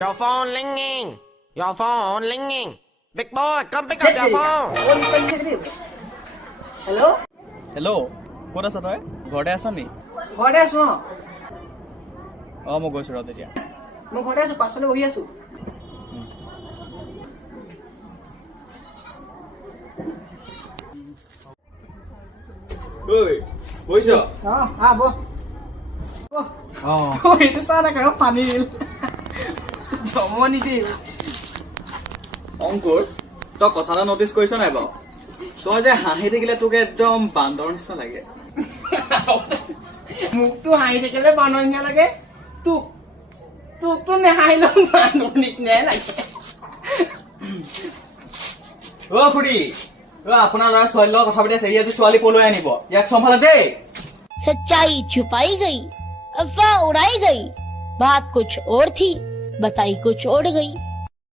Your phone ringing. Your phone ringing. Big boy, come pick up your phone. Hello' hello' ক'ত আছ তই ঘৰতে আছ নি ঘৰতে আছো মই গৈছোঁ ৰ তেতিয়া মই ঘৰতে আছো পাছফালে বহি আছো গৈছ বহ এইটো চা না কেনেকুৱা পানী জমনি দেই অংকুৰ তই কথা এটা নটিচ কৰিছ নাই বাৰু তই যে হাঁহি থাকিলে তোক একদম বান্দৰ নিচিনা লাগে মোকতো হাঁহি থাকিলে বান্দৰ নিচিনা লাগে তোকতো নেহাঁহিলেও বান্দৰ নিচিনাই লাগে খুৰী আপোনাৰ ল'ৰা ছোৱালীৰ লগত কথা পাতি আছে ই আজি ছোৱালী পলুৱাই আনিব ইয়াক চম্ভালে দেই सच्चाई छुपाई गई, अफवाह उड़ाई गई, बात कुछ और थी, बताई कुछ और गई।